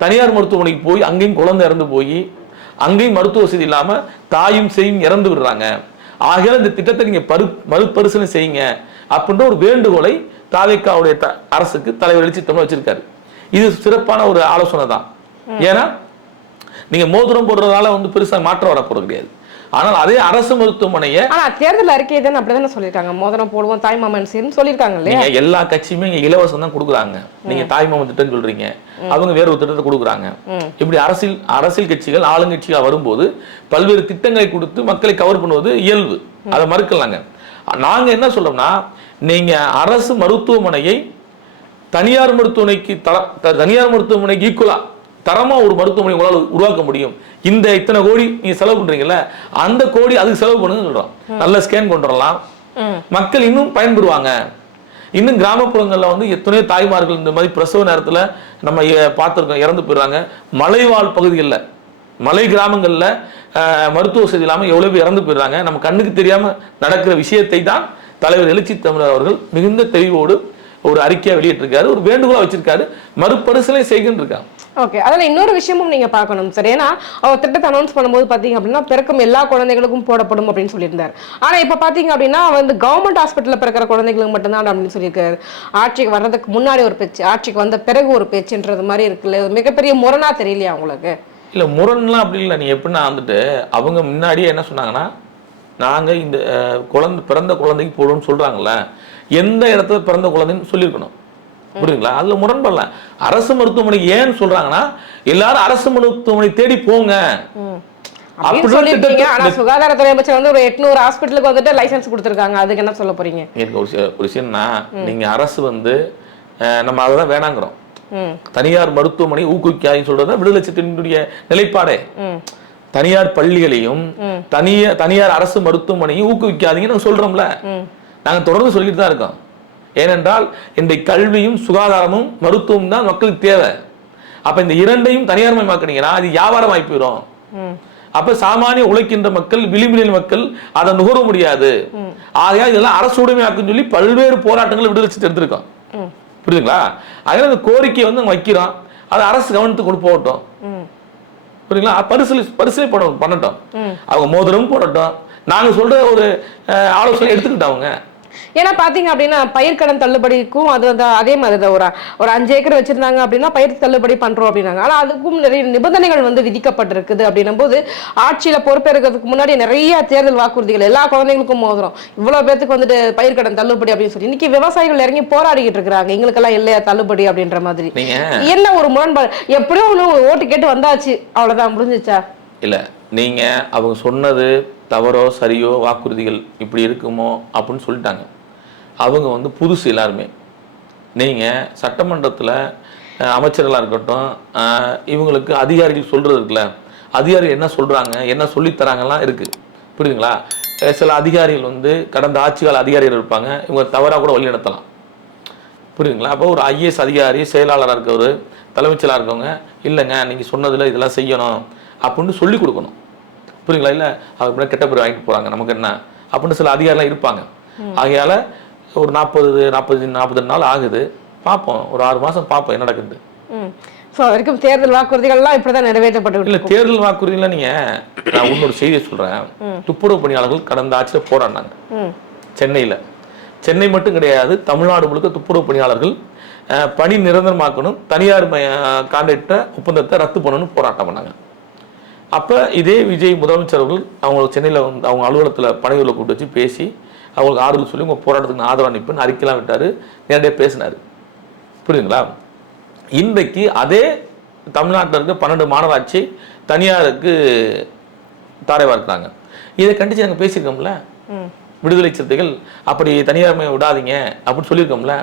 தனியார் மருத்துவமனைக்கு போய் அங்கேயும் குழந்தை இறந்து போய் அங்கேயும் மருத்துவ வசதி இல்லாம தாயும் செய்யும் இறந்து விடுறாங்க. ஆகிய இந்த திட்டத்தை நீங்க மறுபரிசீலனை செய்யுங்க அப்படின்ற ஒரு வேண்டுகோளை தாவேக்காவுடைய அரசுக்கு தலைவர் எழுச்சி தமிழ் வச்சிருக்காரு. இது சிறப்பான ஒரு ஆலோசனை தான். ஏன்னா நீங்க மோதிரம் போடுறதால பெருசா மாற்றம் வரப்போறது கிடையாது. ஆனால் அதே அரசு மருத்துவமனையை தேர்தல் அறிக்கை தானே அப்படிதானே சொல்லிருக்காங்க, மோதிரம் போடுவோம் தாய்மாமன் சொல்லிருக்காங்க இல்லையா? எல்லா கட்சியுமே இங்க இலவசம் தான் கொடுக்குறாங்க. நீங்க தாய்மாமன் திட்டம் சொல்றீங்க, அவங்க வேற ஒரு திட்டத்தை கொடுக்குறாங்க. இப்படி அரசியல் கட்சிகள் ஆளுங்கட்சிகள் வரும்போது பல்வேறு திட்டங்களை கொடுத்து மக்களை கவர் பண்ணுவது இயல்பு, அதை மறுக்கலாங்க. நாங்க என்ன சொல்றோம்னா, நீங்க அரசு மருத்துவமனையை தனியார் மருத்துவமனைக்கு ஈக்குவலா தரமா ஒரு மருத்துவமனை உங்களால் உருவாக்க முடியும். இந்த இத்தனை கோடி நீங்க செலவு பண்றீங்கல்ல, அந்த கோடி அதுக்கு செலவு பண்ணுங்க சொல்றோம். நல்ல ஸ்கேன் கொண்டு வரலாம், மக்கள் இன்னும் பயன்பெறுவாங்க. இன்னும் கிராமப்புறங்களில் வந்து எத்தனையோ தாய்மார்கள் இந்த மாதிரி பிரசவ நேரத்தில் நம்ம பார்த்துருக்கோம், இறந்து போயிடுறாங்க. மலைவாழ் பகுதிகளில், மலை கிராமங்களில் மருத்துவ வசதி இல்லாமல் எவ்வளோ பேர் இறந்து போயிடுறாங்க. நம்ம கண்ணுக்கு தெரியாமல் நடக்கிற விஷயத்தை தான் தலைவர் எழுச்சி தமிழர் அவர்கள் மிகுந்த தெளிவோடு ஒரு அறிக்கையை வெளியிட்டிருக்காரு, ஒரு வேண்டுகோளா வச்சிருக்காரு, மறுபரிசீலனை செய்கின்னு இருக்காங்க. ஓகே, அதில் இன்னொரு விஷயமும் நீங்க பார்க்கணும் சார். ஏன்னா அவர் திட்டத்தை அனௌன்ஸ் பண்ணும்போது பார்த்தீங்க அப்படின்னா பிறக்கும் எல்லா குழந்தைகளுக்கும் போடப்படும் அப்படின்னு சொல்லியிருந்தார். ஆனா இப்போ பார்த்தீங்க அப்படின்னா வந்து கவர்மெண்ட் ஹாஸ்பிட்டலில் பிறக்கிற குழந்தைகளுக்கு மட்டும்தான் அப்படின்னு சொல்லியிருக்காரு. ஆட்சிக்கு வர்றதுக்கு முன்னாடி ஒரு பேச்சு, ஆட்சிக்கு வந்த பிறகு ஒரு பேச்சுன்றது மாதிரி இருக்குல்ல, மிகப்பெரிய முரணா தெரியலையா உங்களுக்கு? இல்லை, முரண்லாம் அப்படி இல்லை. நீங்கள் எப்படின்னா வந்துட்டு அவங்க முன்னாடியே என்ன சொன்னாங்கன்னா, நாங்கள் இந்த பிறந்த குழந்தைக்கு போடுவோம்னு சொல்கிறாங்களே, எந்த இடத்துல பிறந்த குழந்தைன்னு சொல்லியிருக்கணும். புரியுதுங்களா? அதில் முரண்படல. அரசு மருத்துவமனைக்கு ஏன்னு சொல்கிறாங்கன்னா, எல்லாரும் அரசு மருத்துவமனை தேடி போங்க அப்படி சொல்லிருக்கீங்க. ஆனா சுகாதாரத்துறை அமைச்சர் வந்து ஒரு 800 ஹாஸ்பிட்டலுக்கு வந்துட்டு லைசன்ஸ் கொடுத்துருக்காங்க. அதுக்கு என்ன சொல்ல போறீங்க? எனக்கு ஒரு விஷயம்னா, நீங்க அரசு வந்து நம்ம அதை தான் வேணாங்கிறோம். தனியார் மருத்துவமனை ஊக்குவிக்காதுன்னு சொல்றது விடுதலை சிறுத்தைகளுடைய நிலைப்பாடே. தனியார் பள்ளிகளையும் தனியார் அரசு மருத்துவமனையும் ஊக்குவிக்காதீங்கன்னு நாங்க சொல்றோம்ல. நாங்க தொடர்ந்து சொல்லிட்டு தான் இருக்கோம். ஏனென்றால் இன்றைக்கு கல்வியும் சுகாதாரமும் மருத்துவம் தான் மக்களுக்கு தேவை. அப்ப இந்த இரண்டையும் தனியார் மயமாக்குனீங்கன்னா அது வியாபாரம் ஆகி போயிடும். அப்ப சாமானிய உழைக்கின்ற மக்கள், விளிம்புநிலை மக்கள் அதை நுகர முடியாது. ஆகையா இதெல்லாம் அரசு உடைமையாக்குன்னு சொல்லி பல்வேறு போராட்டங்களை விடுதலை சிறுத்தை எடுத்திருக்கோம். புரியுதுங்களா? அதனால அந்த கோரிக்கையை வந்து வைக்கிறோம், அதை அரசு கவனத்துக்கு கொண்டு போகட்டும். புரியுங்களா? பரிசீலனை பண்ணட்டும். அவங்க மோதிரம் போடட்டும். நாங்க சொல்ற ஒரு ஆலோசனை எடுத்துக்கிட்டோம் அவங்க. ஏன்னா பாத்தீங்க அப்படின்னா பயிர்க்கடன் தள்ளுபடிக்கும் அது வந்து அதே மாதிரி தான். ஒரு 5 ஏக்கர் வச்சிருந்தாங்க அப்படின்னா பயிர் தள்ளுபடி பண்றோம் அப்படின்னாங்க. ஆனா அதுக்கும் நிறைய நிபந்தனைகள் வந்து விதிக்கப்பட்டிருக்குது. அப்படின்னும் போது ஆட்சியில பொறுப்பேற்கிறதுக்கு முன்னாடி நிறைய தேர்தல் வாக்குறுதிகள், எல்லா குழந்தைங்களுக்கும் மோதிரம், இவ்வளவு பேருக்கு வந்துட்டு பயிர்க்கடன் தள்ளுபடி அப்படின்னு சொல்லி இன்னைக்கு விவசாயிகள் இறங்கி போராடிக்கிட்டு இருக்கிறாங்க. எங்களுக்கெல்லாம் இல்லையா தள்ளுபடி அப்படின்ற மாதிரி. என்ன ஒரு முரண்பாடு? எப்படியோ ஒண்ணு ஓட்டு கேட்டு வந்தாச்சு, அவ்வளவுதான், முடிஞ்சிச்சா? இல்ல, நீங்க அவங்க சொன்னது தவறோ சரியோ, வாக்குறுதிகள் இப்படி இருக்குமோ அப்படின்னு சொல்லிட்டாங்க. அவங்க வந்து புதுசு எல்லாருமே. நீங்கள் சட்டமன்றத்தில் அமைச்சர்களாக இருக்கட்டும், இவங்களுக்கு அதிகாரிகள் சொல்கிறது இருக்குல்ல, அதிகாரிகள் என்ன சொல்கிறாங்க, என்ன சொல்லித்தராங்கலாம் இருக்குது. புரியுதுங்களா? சில அதிகாரிகள் வந்து கடந்த ஆட்சிகால அதிகாரிகள் இருப்பாங்க, இவங்க தவறாக கூட வழி நடத்தலாம். புரியுதுங்களா? அப்போ ஒரு ஐஏஎஸ் அதிகாரி, செயலாளராக இருக்கவர், தலைமைச் செயலாளர் இருக்கவங்க, இல்லைங்க நீங்கள் சொன்னதில் இதெல்லாம் செய்யணும் அப்படின்னு சொல்லி கொடுக்கணும். புரியுங்களா? இல்லை அதுக்கு கெட்ட பேர் வாங்கிட்டு போகிறாங்க, நமக்கு என்ன அப்படின்னு சில அதிகாரிலாம் இருப்பாங்க. ஆகையால் ஒரு 40 நாள் ஆகுது, பார்ப்போம், ஒரு 6 மாதம் பார்ப்போம் என்ன நடக்குது. வரைக்கும் தேர்தல் வாக்குறுதிகள்லாம் இப்படிதான் நிறைவேற்றப்பட்டு இல்லை, தேர்தல் வாக்குறுதியில் நான் இன்னொரு செய்தியை சொல்கிறேன். துப்புரவு பணியாளர்கள் கடந்த ஆட்சியில் போராடினாங்க சென்னையில். சென்னை மட்டும் கிடையாது, தமிழ்நாடு முழுக்க துப்புரவு பணியாளர்கள் பணி நிரந்தரமாக்கணும், தனியார் கான்ட்ராக்ட ஒப்பந்தத்தை ரத்து பண்ணணும்னு போராட்டம் பண்ணாங்க. அப்போ இதே விஜய் முதலமைச்சர் அவர்கள் அவங்க சென்னையில் வந்து அவங்க அலுவலகத்தில் பணிகளை கூப்பிட்டு வச்சு பேசி அவங்களுக்கு ஆறுதல் சொல்லி உங்கள் போராட்டத்துக்கு ஆதரவாக நிற்பேன்னு அறிக்கைலாம் விட்டார், நேரடியாக பேசினார். புரியுதுங்களா? இன்றைக்கு அதே தமிழ்நாட்டில் இருக்க 12 மாநகராட்சி தனியாருக்கு தாரை வார்க்கிறாங்க. இதை கண்டித்து நாங்கள் பேசியிருக்கோம்ல, விடுதலை சிறுத்தைகள் அப்படி தனியார்மை விடாதீங்க அப்படின்னு சொல்லியிருக்கோம்ல.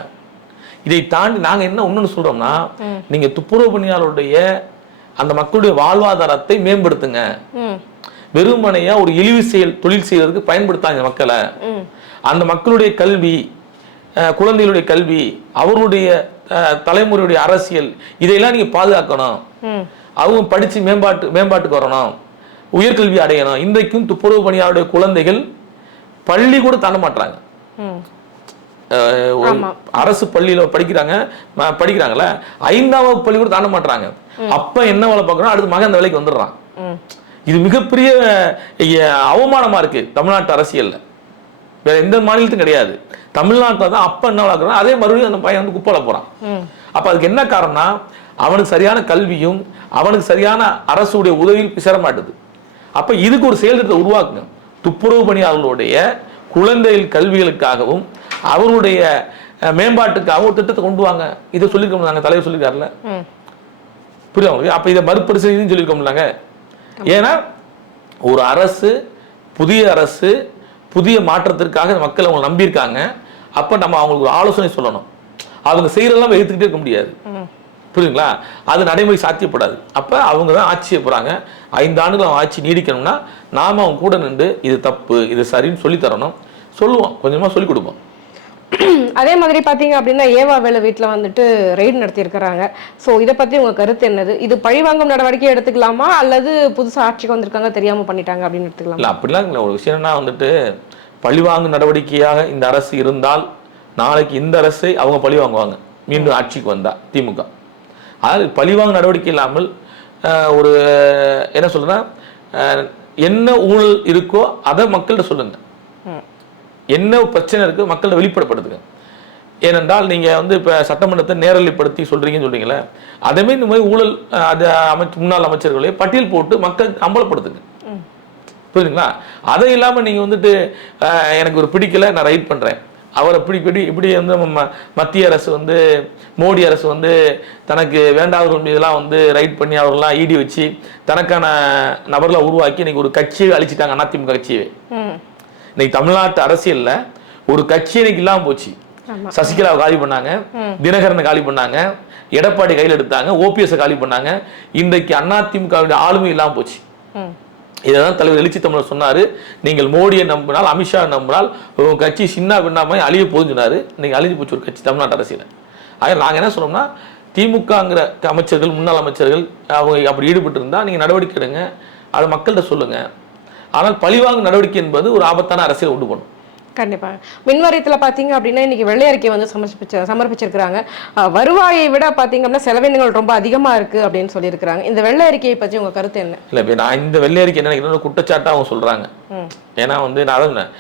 இதை தாண்டி நாங்கள் என்ன ஒன்று சொல்கிறோம்னா, நீங்கள் துப்புரவு பணியாளருடைய அந்த மக்களுடைய வாழ்வாதாரத்தை மேம்படுத்துங்க. வெறுமனையா ஒரு இழிவு தொழில் செய்வதற்கு பயன்படுத்தாங்க மக்களை. அந்த மக்களுடைய கல்வி, குழந்தைகளுடைய கல்வி, அவருடைய தலைமுறையுடைய அரசியல், இதையெல்லாம் நீங்க பாதுகாக்கணும். அவங்க படிச்சு மேம்பாட்டுக்கு வரணும், உயர்கல்வி அடையணும். இன்றைக்கும் துப்புரவு பணியாளருடைய குழந்தைகள் பள்ளி கூட தாண்ட மாட்டாங்க. அரசு பள்ளியில படிக்கிறாங்கல்ல, 5ஆம் வகுப்பு பள்ளி கூட தாண்ட மாட்டாங்க. அப்ப என்ன வேலை பார்க்கணும், அடுத்து மகன் அந்த வேலைக்கு வந்துடுறான். இது மிகப்பெரிய அவமானமா இருக்கு தமிழ்நாட்டு அரசியல்ல. வேற எந்த மாநிலத்தும் கிடையாது. தமிழ்நாட்டில் தான் அப்ப என்ன வளர்க்குறான், அதே மறுபடியும் அந்த பையன் வந்து குப்பையில போறான். அப்ப அதுக்கு என்ன காரணம்னா, அவனுக்கு சரியான கல்வியும் அவனுக்கு சரியான அரசுடைய உதவியும் சேர மாட்டுது. அப்ப இதுக்கு ஒரு செயல் திட்டத்தை உருவாக்குங்க. துப்புரவு பணியாளர்களுடைய குழந்தைகள் கல்விகளுக்காகவும் அவருடைய மேம்பாட்டுக்காகவும் ஒரு திட்டத்தை கொண்டு வாங்க. இதை சொல்லியிருக்கோம், நாங்கள் தலைவர் சொல்லியிருக்காருல்ல, புரியுது அவங்களுக்கு? அப்ப இதை மறுபரிசீலனை சொல்லியிருக்கோம்லாங்க. ஏன்னா ஒரு அரசு, புதிய அரசு, புதிய மாற்றத்திற்காக மக்கள் அவங்க நம்பியிருக்காங்க. அப்ப நம்ம அவங்களுக்கு ஒரு ஆலோசனை சொல்லணும். அவங்க செய்யறதெல்லாம் எடுத்துக்கிட்டே இருக்க முடியாது. புரியுதுங்களா? அது நடைமுறை சாத்தியப்படாது. அப்ப அவங்க தான் ஆட்சியை போறாங்க. 5 ஆண்டுகள் அவங்க ஆட்சி நீடிக்கணும்னா நாம அவங்க கூட நின்று இது தப்பு, இது சரின்னு சொல்லி தரணும். சொல்லுவோம், கொஞ்சமா சொல்லி கொடுப்போம். அதே மாதிரி பார்த்தீங்க அப்படின்னா ஏவா வேலு வீட்டில் வந்துட்டு ரெய்டு நடத்தியிருக்கிறாங்க. ஸோ இதை பற்றி உங்கள் கருத்து என்னது? இது பழிவாங்கும் நடவடிக்கை எடுத்துக்கலாமா, அல்லது புதுசாக ஆட்சிக்கு வந்திருக்காங்க தெரியாமல் பண்ணிட்டாங்க அப்படின்னு எடுத்துக்கலாமா? இல்லை, அப்படிலாம் இல்லை. ஒரு விஷயம்னா வந்துட்டு பழிவாங்கும் நடவடிக்கையாக இந்த அரசு இருந்தால் நாளைக்கு இந்த அரசை அவங்க பழி வாங்குவாங்க மீண்டும் ஆட்சிக்கு வந்தா திமுக. அதாவது பழிவாங்கும் நடவடிக்கை இல்லாமல் ஒரு என்ன சொல்றேன்னா, என்ன ஊழல் இருக்கோ அதை மக்கள்கிட்ட சொல்லுங்க, என்ன பிரச்சனை இருக்கு மக்கள்கிட்ட வெளிப்படப்படுத்துங்க. ஏனென்றால் நீங்க வந்து இப்ப சட்டமன்றத்தை நேரலைப்படுத்தி சொல்றீங்கன்னு சொல்றீங்களே, அதே இந்த மாதிரி ஊழல் முன்னாள் அமைச்சர்களை பட்டியல் போட்டு மக்கள் அம்பலப்படுத்துங்க. புரியுதுங்களா? அதை இல்லாம நீங்க வந்துட்டு எனக்கு ஒரு பிடிக்கல நான் ரைட் பண்றேன், அவரை இப்படி வந்து மத்திய அரசு வந்து மோடி அரசு வந்து தனக்கு வேண்டாதவர்கள் மீதெல்லாம் வந்து ரைட் பண்ணி அவர்கள்லாம் ஈடி வச்சு தனக்கான நபர்களை உருவாக்கி இன்னைக்கு ஒரு கட்சியை அழிச்சிட்டாங்க. அதிமுக கட்சியை இன்னைக்கு தமிழ்நாட்டு அரசியல்ல ஒரு கட்சி இன்னைக்கு இல்லாம போச்சு. சசிகலாவை காலி பண்ணாங்க, தினகரனை காலி பண்ணாங்க, எடப்பாடி கையில் எடுத்தாங்க, ஓபிஎஸ் காலி பண்ணாங்க. இன்றைக்கு அதிமுக ஆளுமை இல்லாம போச்சு. இதான் தலைவர் எழுச்சி தமிழர் சொன்னாரு, நீங்கள் மோடியை நம்பினால் அமித்ஷா நம்பினால் கட்சி சின்ன பின்னாம அழிய போகுதுன்னு சொன்னாரு. இன்னைக்கு அழிஞ்சு போச்சு ஒரு கட்சி தமிழ்நாட்டு அரசியல. ஆக நாங்க என்ன சொன்னோம்னா, திமுகங்கிற அமைச்சர்கள் முன்னாள் அமைச்சர்கள் அவங்க அப்படி ஈடுபட்டு இருந்தா நீங்க நடவடிக்கை எடுங்க, அதை மக்கள்கிட்ட சொல்லுங்க. ஆனால் பழிவாங்கும் நடவடிக்கை என்பது ஒரு ஆபத்தான அரசியல் உண்டு பண்ணும். கண்டிப்பாக. மின்வாரியத்தில் பார்த்தீங்க அப்படின்னா இன்னைக்கு வெள்ளை அறிக்கை வந்து சமர்ப்பிச்சிருக்கிறாங்க. வருவாயை விட பார்த்தீங்க அப்படின்னா செலவினங்கள் ரொம்ப அதிகமாக இருக்குது அப்படின்னு சொல்லியிருக்கிறாங்க. இந்த வெள்ளை அறிக்கையை பற்றி உங்கள் கருத்து என்ன? இல்லை, இப்போ நான் இந்த வெள்ளை அறிக்கை என்ன நினைக்கிறேன், குற்றச்சாட்டாக அவங்க சொல்கிறாங்க. ஏன்னா வந்து நான் அதான்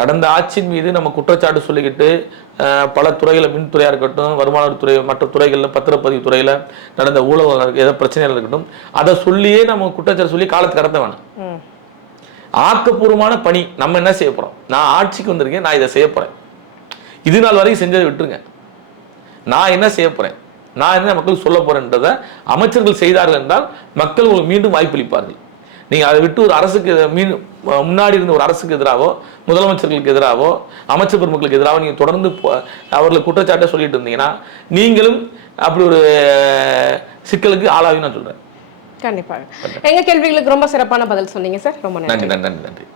கடந்த ஆட்சியின் மீது நம்ம குற்றச்சாட்டு சொல்லிக்கிட்டு பல துறைகளில், மின்துறையாக இருக்கட்டும், வருமானத்துறை, மற்ற துறைகளில், பத்திரப்பதிவு துறையில் நடந்த ஊழல் ஏதோ பிரச்சனைகள் இருக்கட்டும், அதை சொல்லியே நம்ம குற்றச்சாட்டு சொல்லி காலத்தை கடத்த வேணாம். ஆக்கப்பூர்வமான பணி நம்ம என்ன செய்ய போறோம்? நான் ஆட்சிக்கு வந்திருக்கேன், நான் இதை செய்ய போறேன், இது நாள் வரைக்கும் செஞ்சதை விட்டுருங்க, நான் என்ன செய்ய போறேன், நான் என்ன மக்களுக்கு சொல்ல போறேன்றதை அமைச்சர்கள் செய்தார்கள் என்றால் மக்கள் உங்களுக்கு மீண்டும் வாய்ப்பளிப்பார்கள். நீங்க அதை விட்டு ஒரு அரசுக்கு முன்னாடி இருந்த ஒரு அரசுக்கு எதிராகவோ, முதலமைச்சர்களுக்கு எதிராகவோ, அமைச்சர் பெருமக்களுக்கு எதிராக நீங்க தொடர்ந்து அவர்களை குற்றச்சாட்டை சொல்லிட்டு இருந்தீங்கன்னா நீங்களும் அப்படி ஒரு சிக்கலுக்கு ஆளாகும் நான் சொல்றேன். கண்டிப்பாக. எங்க கேள்விகளுக்கு ரொம்ப சிறப்பான பதில் சொன்னீங்க சார். ரொம்ப நன்றி. நன்றி.